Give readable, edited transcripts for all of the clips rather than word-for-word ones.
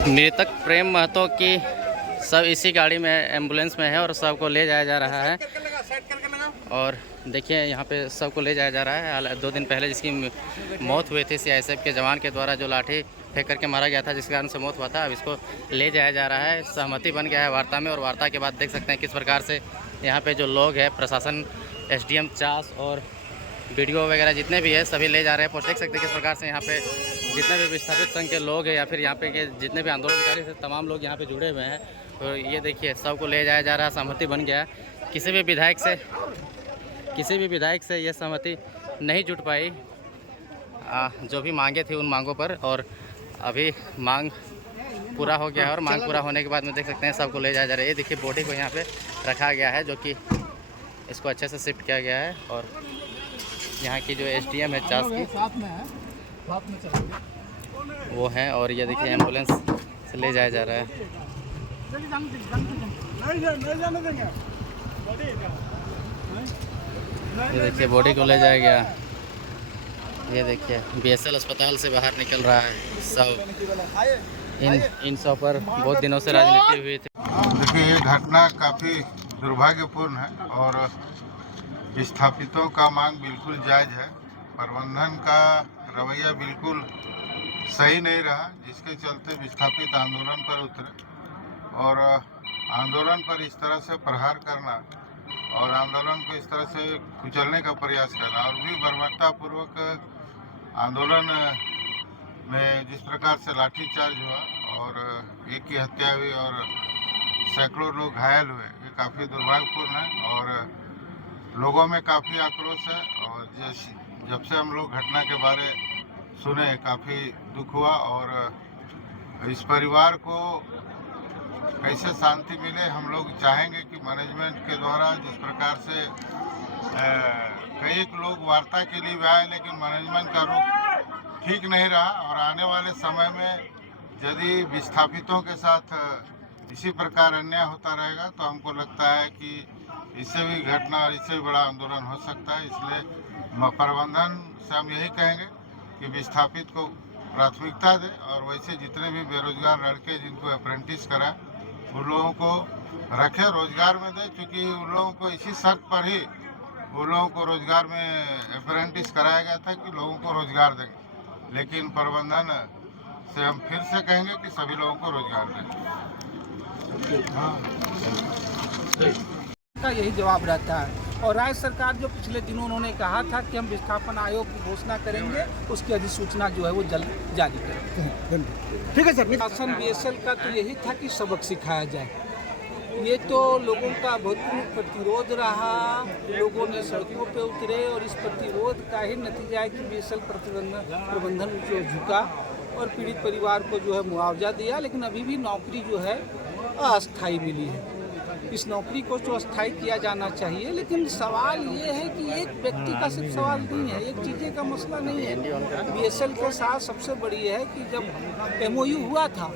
मृतक प्रेम महतो की सब इसी गाड़ी में एम्बुलेंस में है और सबको ले जाया जा रहा है। और देखिए यहाँ पे सबको ले जाया जा रहा है। 2 दिन पहले जिसकी मौत हुई थी CISF के जवान के द्वारा जो लाठी फेंक करके मारा गया था, जिसके कारण से मौत हुआ था, अब इसको ले जाया जा रहा है। सहमति बन गया है वार्ता में और वार्ता के बाद देख सकते हैं किस प्रकार से यहाँ पे जो लोग हैं, प्रशासन, SDM चास और BDO वगैरह जितने भी है सभी ले जा रहे हैं। देख सकते हैं किस प्रकार से यहाँ पे जितने भी विस्थापित संघ के लोग हैं या फिर यहाँ पे के जितने भी आंदोलनकारी थे तमाम लोग यहाँ पे जुड़े हुए हैं। तो ये देखिए सबको ले जाया जा रहा है। सहमति बन गया। किसी भी विधायक से ये सहमति नहीं जुट पाई जो भी मांगे थी उन मांगों पर, और अभी मांग पूरा हो गया है। और मांग पूरा होने के बाद में देख सकते हैं सबको ले जाया जा रहा है। ये देखिए बॉडी को यहाँ पे रखा गया है, जो कि इसको अच्छे से शिफ्ट किया गया है। और यहाँ की जो SDM है चास की वो है, और ये देखिए एम्बुलेंस से ले जाया जा रहा है। ये देखिए बॉडी को ले जाया गया। ये देखिए BSL अस्पताल से बाहर निकल रहा है सब। इन सब पर बहुत दिनों से राजनीति हुई थी। देखिए ये घटना काफ़ी दुर्भाग्यपूर्ण है और विस्थापितों का मांग बिल्कुल जायज़ है। प्रबंधन का रवैया बिल्कुल सही नहीं रहा, जिसके चलते विस्थापित आंदोलन पर उतरे और आंदोलन पर इस तरह से प्रहार करना और आंदोलन को इस तरह से कुचलने का प्रयास करना, और भी बर्बरतापूर्वक आंदोलन में जिस प्रकार से लाठीचार्ज हुआ और एक की हत्या हुई और सैकड़ों लोग घायल हुए, ये काफ़ी दुर्भाग्यपूर्ण है और लोगों में काफ़ी आक्रोश है। और जब से हम लोग घटना के बारे सुने काफ़ी दुख हुआ और इस परिवार को कैसे शांति मिले, हम लोग चाहेंगे कि मैनेजमेंट के द्वारा जिस प्रकार से कई लोग वार्ता के लिए भी आए, लेकिन मैनेजमेंट का रुख ठीक नहीं रहा। और आने वाले समय में यदि विस्थापितों के साथ इसी प्रकार अन्याय होता रहेगा तो हमको लगता है कि इससे भी घटना और इससे भी बड़ा आंदोलन हो सकता है। इसलिए प्रबंधन से हम यही कहेंगे कि विस्थापित को प्राथमिकता दे और वैसे जितने भी बेरोजगार लड़के जिनको अप्रेंटिस कराए उन लोगों को रखे, रोजगार में दे, क्योंकि उन लोगों को इसी शर्त पर ही उन लोगों को रोजगार में अप्रेंटिस कराया गया था कि लोगों को रोजगार देंगे। लेकिन प्रबंधन से हम फिर से कहेंगे कि सभी लोगों को रोजगार दें। का यही जवाब रहता है। और राज्य सरकार जो पिछले दिनों उन्होंने कहा था कि हम विस्थापन आयोग की घोषणा करेंगे, उसकी अधिसूचना जो है वो जल्द जारी करेंगे। ठीक है सर। शासन BSL का तो यही था कि सबक सिखाया जाए। ये तो लोगों का भूतपूर्व प्रतिरोध रहा, लोगों ने सड़कों पे उतरे और इस प्रतिरोध का ही नतीजा है कि BSL प्रबंधन जो झुका और पीड़ित परिवार को जो है मुआवजा दिया। लेकिन अभी भी नौकरी जो है अस्थायी मिली है। इस नौकरी को तो अस्थायी किया जाना चाहिए। लेकिन सवाल ये है कि एक व्यक्ति का सिर्फ सवाल नहीं है, एक चीज़ें का मसला नहीं है। BSL के साथ सबसे बड़ी है कि जब MOU हुआ था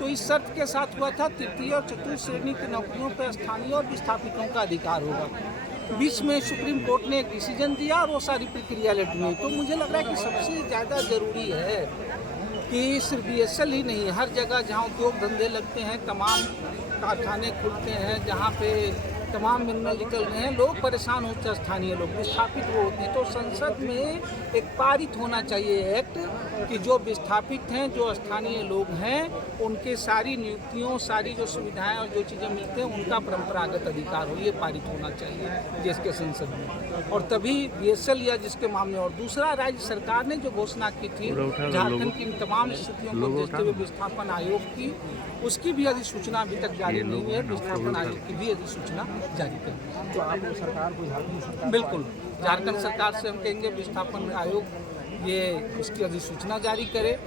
तो इस शर्त के साथ हुआ था 3य और 4th श्रेणी की नौकरियों पर स्थानीय और विस्थापितों का अधिकार होगा। बीच में सुप्रीम कोर्ट ने एक डिसीजन दिया और वो सारी प्रक्रिया लट गई। तो मुझे लग रहा है कि सबसे ज़्यादा ज़रूरी है कि सिर्फ BSL ही नहीं, हर जगह जहाँ उद्योग धंधे लगते हैं, तमाम कारखाने खुलते हैं, जहाँ पे तमाम मिनरल निकल रहे हैं, लोग परेशान होते हैं, स्थानीय लोग विस्थापित वो होते हैं। तो संसद में एक पारित होना चाहिए एक्ट कि जो विस्थापित हैं, जो स्थानीय लोग हैं, उनके सारी नियुक्तियों, सारी जो सुविधाएं और जो चीज़ें मिलते हैं उनका परंपरागत अधिकार हो, ये पारित होना चाहिए देश के संसद में। और तभी BSL या जिसके मामले। और दूसरा, राज्य सरकार ने जो घोषणा की थी झारखंड की इन तमाम स्थितियों को देखते हुए विस्थापन आयोग की, उसकी भी अधिसूचना अभी तक जारी नहीं हुई है। विस्थापन आयोग की भी अधिसूचना जारी करें। तो आप सरकार को बिल्कुल झारखंड सरकार से हम कहेंगे विस्थापन आयोग ये उसकी अधिसूचना जारी करे।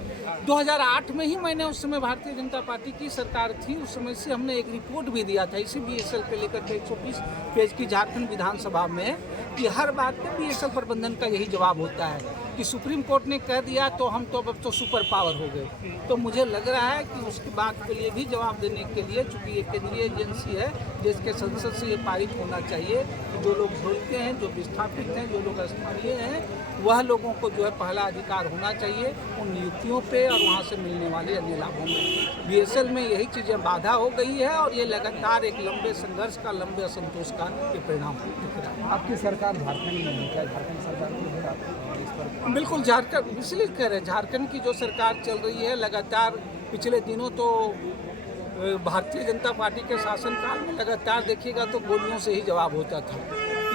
2008 में ही मैंने उस समय भारतीय जनता पार्टी की सरकार थी, उस समय से हमने एक रिपोर्ट भी दिया था इसी BSL पे लेकर के 120 पेज की झारखंड विधानसभा में, कि हर बात पे BSL प्रबंधन का यही जवाब होता है कि सुप्रीम कोर्ट ने कह दिया तो हम तो अब तो सुपर पावर हो गए। तो मुझे लग रहा है कि उसकी बात के लिए भी जवाब देने के लिए, चूँकि ये केंद्रीय एजेंसी है, देश के संसद से ये पारित होना चाहिए कि जो लोग झोलते हैं, जो विस्थापित हैं, जो लोग स्थानीय हैं, वह लोगों को जो है पहला अधिकार होना चाहिए उन नियुक्तियों पे और वहाँ से मिलने वाले अन्य लाभों में। बीएसएल में यही चीज़ें बाधा हो गई है और ये लगातार एक लंबे संघर्ष का, लंबे असंतोष का ये परिणाम दिख रहा है। आपकी सरकार झारखंड में है, क्या झारखंड सरकार को फिर आप इस पर? बिल्कुल, झारखंड इसलिए कह रहे हैं, झारखंड की जो सरकार चल रही है लगातार पिछले दिनों तो भारतीय जनता पार्टी के शासनकाल में लगातार देखिएगा तो गोलियों से ही जवाब होता था।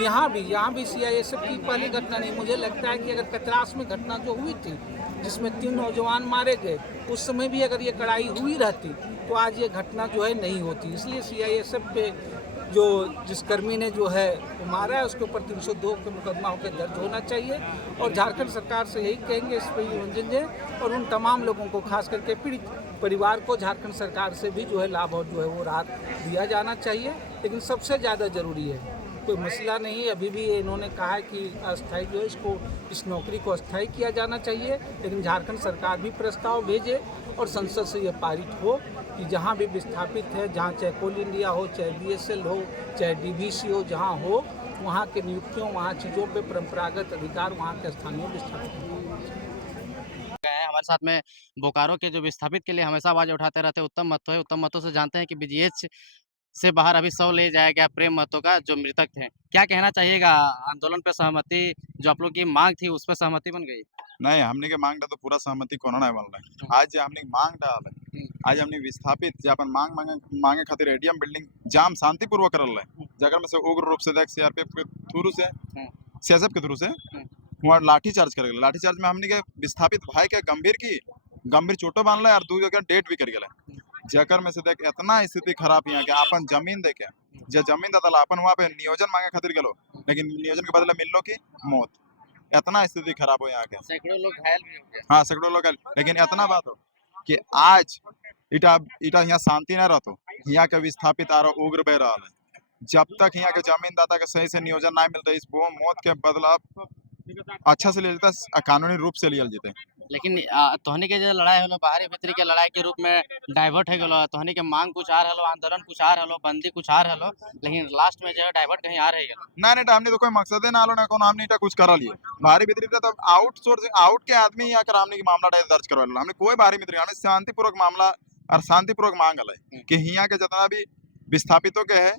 यहाँ भी सीआईएसएफ की पहली घटना नहीं, मुझे लगता है कि अगर कतरास में घटना जो हुई थी जिसमें 3 नौजवान मारे गए, उस समय भी अगर ये कड़ाई हुई रहती तो आज ये घटना जो है नहीं होती। इसलिए सीआईएसएफ पे जो जिस कर्मी ने जो है वो मारा है उसके ऊपर 302 का मुकदमा होकर दर्ज होना चाहिए और झारखंड सरकार से यही कहेंगे इस पर निवेदन दें और उन तमाम लोगों को खास करके पीड़ित परिवार को झारखंड सरकार से भी जो है लाभ और जो है वो राहत दिया जाना चाहिए। लेकिन सबसे ज़्यादा ज़रूरी है, कोई मसला नहीं है, अभी भी इन्होंने कहा है कि अस्थायी जो है इस नौकरी को अस्थायी किया जाना चाहिए, लेकिन झारखंड सरकार भी प्रस्ताव भेजे और संसद से ये पारित हो कि जहाँ भी विस्थापित है, जहाँ चाहे कोल इंडिया हो, चाहे बीएसएल हो, चाहे डीवीसी हो, जहाँ हो वहाँ के नियुक्तियों, वहाँ चीज़ों पे परंपरागत अधिकार वहाँ के स्थानीय विस्थापित हो। हमारे साथ में बोकारो के जो विस्थापित के लिए हमेशा आवाज उठाते रहते हैं उत्तम महतो है। उत्तम महतो से जानते हैं कि बीजीएच से बाहर अभी 100 ले जाया गया प्रेम महतो का जो मृतक थे। क्या कहना चाहिएगा, आंदोलन पे सहमति जो आप लोग की मांग थी उस पर सहमति बन गई? नहीं, हमने के मांग तो पूरा सहमति कोनो नहीं बन रहा है। आज जे हमने मांग डाल है, आज हमने विस्थापित जे अपन मांगे खातिर एडीएम बिल्डिंग जाम शांतिपूर्वक करल है, जगह में से उग्र रूप से देख सीआरपीएफ के थ्रू से, सीएसएफ के थ्रू से वहाँ लाठी चार्ज कर गए। लाठी चार्ज में हमने के विस्थापित भाई के गंभीर चोटों बांध और 2 जगह डेट भी कर गए। जकर में से देख इतना स्थिति खराब यहाँ के अपन जमीन देखे जे जमीन दतला अपन वहाँ पे नियोजन मांगे खातिर गलो, लेकिन नियोजन के बदले मिल लो की मौत। इतना स्थिति खराब हो यहाँ के, सैकड़ों लोग घायल भी हो गए। हाँ सैकड़ों लोग, लेकिन इतना बात हो कि आज इटा यहाँ शांति न रहतो, यहाँ के विस्थापित आरो उग्र बह रहा है। जब तक यहाँ के जमीनदाता के सही से नियोजन नहीं मिलता, इस मौत के बदला अच्छा से ले लेता, कानूनी रूप से लिया जेते। लेकिन तोहनी के जो लड़ाई हलो बाहरी भीतरी के लड़ाई के रूप में डाइवर्ट हो गलो, तोहनी के मांग कुछ आ रहलो, आंदोलन कुछ आ रहलो, बंदी कुछ आ रहलो, लेकिन लास्ट में जो है डाइवर्ट कहीं आ रही है। नहीं हमने तो कोई मकसद है ना आलो ना कोनो, हमने इटा कुछ करा लिए बाहरी भीतरी तो आउट के आदमी यहाँ कर हमने की मामला दर्ज करवा लो। हमने कोई बाहरी भीतरी, हमने शांतिपूर्वक मामला और शांतिपूर्वक मांग है कि यहाँ के जितना भी विस्थापितों के है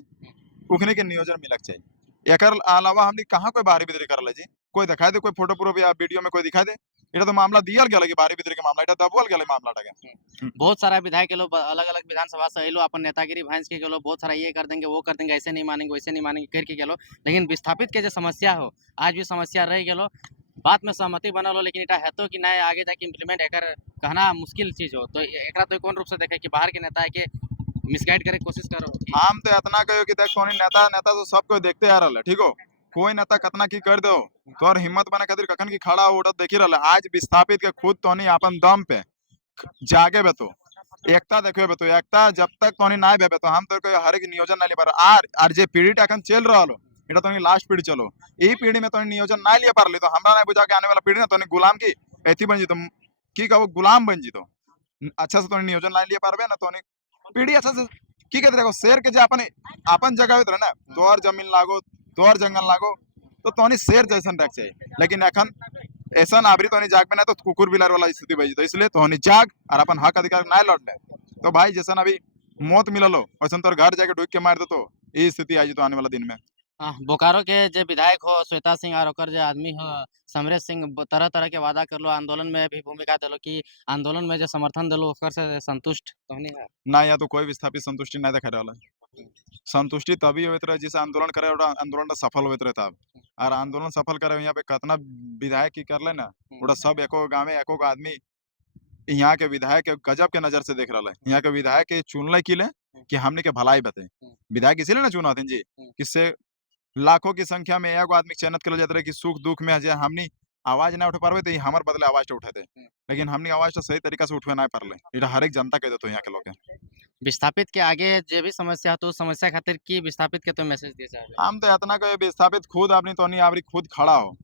उखने के नियोजन मिलक चाहिए। एक अलावा हमने कहाँ कोई बाहरी भीतरी कर ले जी, कोई दिखाई दे, कोई फोटो प्रूफ या वीडियो में कोई दिखाई दे। इटा तो मामला दिया गया कि बाहरी भीतर के मामला, इटा दबोल गया मामला टाके। बहुत सारा विधायक के लोग अलग-अलग विधानसभा से आइलो, अपन नेतागिरी भांज के गेलो, बहुत सारा ये कर देंगे, वो कर देंगे, ऐसे नहीं मानेंगे, वैसे नहीं मानेंगे करके गेलो। लेकिन विस्थापित के जो समस्या हो, आज भी समस्या रह गेलो, बात में सहमति बनल हो, लेकिन इटा हेतो कि नहीं आगे जाके इम्प्लीमेंट एकर कहना मुश्किल चीज हो। तो एकरा तो कौन रूप से देखे कि बाहर के नेता है के मिसगाइड करे कोशिश करो। हम तो इतना कहो कि देख कोनी नेता तो सबको देखते आ रहा है, ठीक हो, कोई नेता कतना की कर दो तोर हिम्मत बना खातिर कखन की खड़ा उठत देखी रहा। आज विस्थापित के खुद तोनी अपन दम पे जागे बेतो, एकता देखो बेतो, एकता जब तक तोनी ना भेबे तो हम तो हर एक नियोजन ना ले पार। आर जे पीढ़ी अखन चल रहा लो, इटा तोनी लास्ट पीढ़ी चलो, ई पीढ़ी में तोनी नियोजन ना लिए पार तो हमरा ना बुझा के आने वाला पीढ़ी ना तोनी गुलाम की एथी बन जीतो, की कहो गुलाम बन जीतो। अच्छा से तोनी नियोजन ना लिए पारबे ना तोनी पीढ़ी अच्छा से की कहते देखो शेर के जे अपन जगह होत ना, तोर जमीन लागो, तोर जंगल लागो, तो तोनी शेर जैसन रख चाहिए। लेकिन अखन ऐसा नाबरी तोनी जाग में ना तो कुकुर बिलार वाला स्थिति बजी, तो इसलिए तोनी जाग और अपन हक अधिकार ना लौट ले। तो भाई जैसा अभी मौत मिललो वैसा तोर घर जाके ढूक के मार दो, तो ये स्थिति आई तो आने वाला दिन में। बोकारो के जो विधायक हो श्वेता सिंह और ओकर जो आदमी हो समरेश सिंह, तरह तरह के वादा कर लो, आंदोलन में भी भूमिका दिलो कि आंदोलन में जो समर्थन दिलो ओकर से संतुष्ट तो नहीं है ना, या तो कोई विस्थापित संतुष्टि नहीं देखा रहा है। संतुष्टि तभी होते रहे जिसे आंदोलन करे और आंदोलन सफल होते रहे तब, और आंदोलन सफल करे यहाँ पे कितना विधायक की कर ले ना, उड़ा सब एको गाँव में एको आदमी यहाँ के विधायक के गजब के नजर से देख रहा है। यहाँ के विधायक के चुनले की ले कि हमने के भलाई बते, विधायक इसीलिए ना चुना थे जी, किससे लाखों की संख्या में एगो आदमी चयनित कर जाते रहे कि सुख दुख में जे हमनी आवाज ना उठा पारबे तो हमारे बदले आवाज तो उठाते, लेकिन हमनी आवाज तो सही तरीका से उठवे ना पारले। इटा हर एक जनता कह देते यहाँ के लोग विस्थापित के आगे जो भी समस्या तो समस्या खातिर की विस्थापित के तो मैसेज दिए चाहे। हम तो इतना कहे विस्थापित खुद अपनी तो नहीं खुद खड़ा हो,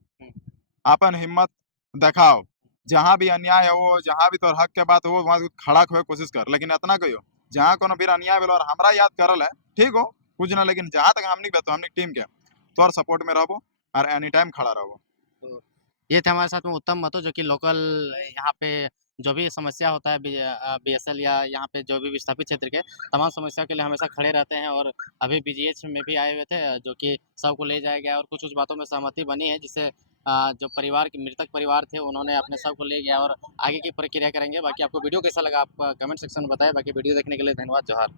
अपन हिम्मत दिखाओ, जहाँ भी अन्याय हो, जहाँ भी तोर हक के बात हो वहाँ खड़ा होए कोशिश कर। लेकिन इतना कहो जहाँ कोनो फिर अन्याय भेलो और हमरा याद करल है ठीक हो कुछ ना, लेकिन जहाँ तक हमनी बेतो हमनी टीम के तोर सपोर्ट में रहो और एनी टाइम खड़ा रहो। ये थे हमारे साथ में उत्तम महतो, जो कि लोकल यहाँ पे जो भी समस्या होता है बीएसएल या यहाँ पे जो भी विस्थापित क्षेत्र के तमाम समस्याओं के लिए हमेशा खड़े रहते हैं। और अभी बीजीएच में भी आए हुए थे, जो कि सबको ले जाया गया और कुछ बातों में सहमति बनी है, जिससे जो परिवार के मृतक परिवार थे उन्होंने अपने सब को ले गया और आगे की प्रक्रिया करेंगे। बाकी आपको वीडियो कैसा लगा आप कमेंट सेक्शन में बताएं। बाकी वीडियो देखने के लिए धन्यवाद। जोहार।